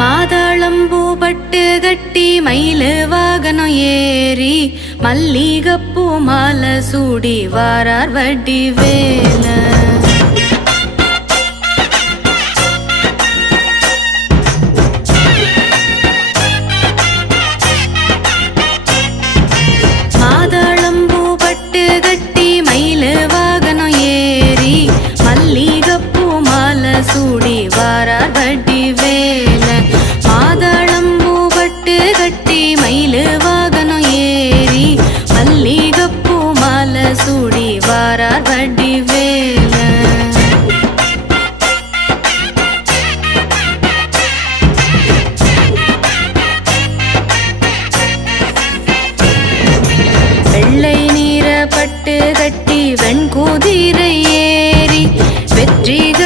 மாதளம்பூ பட்டு கட்டி மயிலு வாகனம் ஏறி மல்லிகப்பூ மாலை சூடி வாரார் வடிவேல. மாதளம்பூ பட்டு கட்டி மயிலு வாகனம் ஏறி மல்லிகப்பூ மாலை சூடி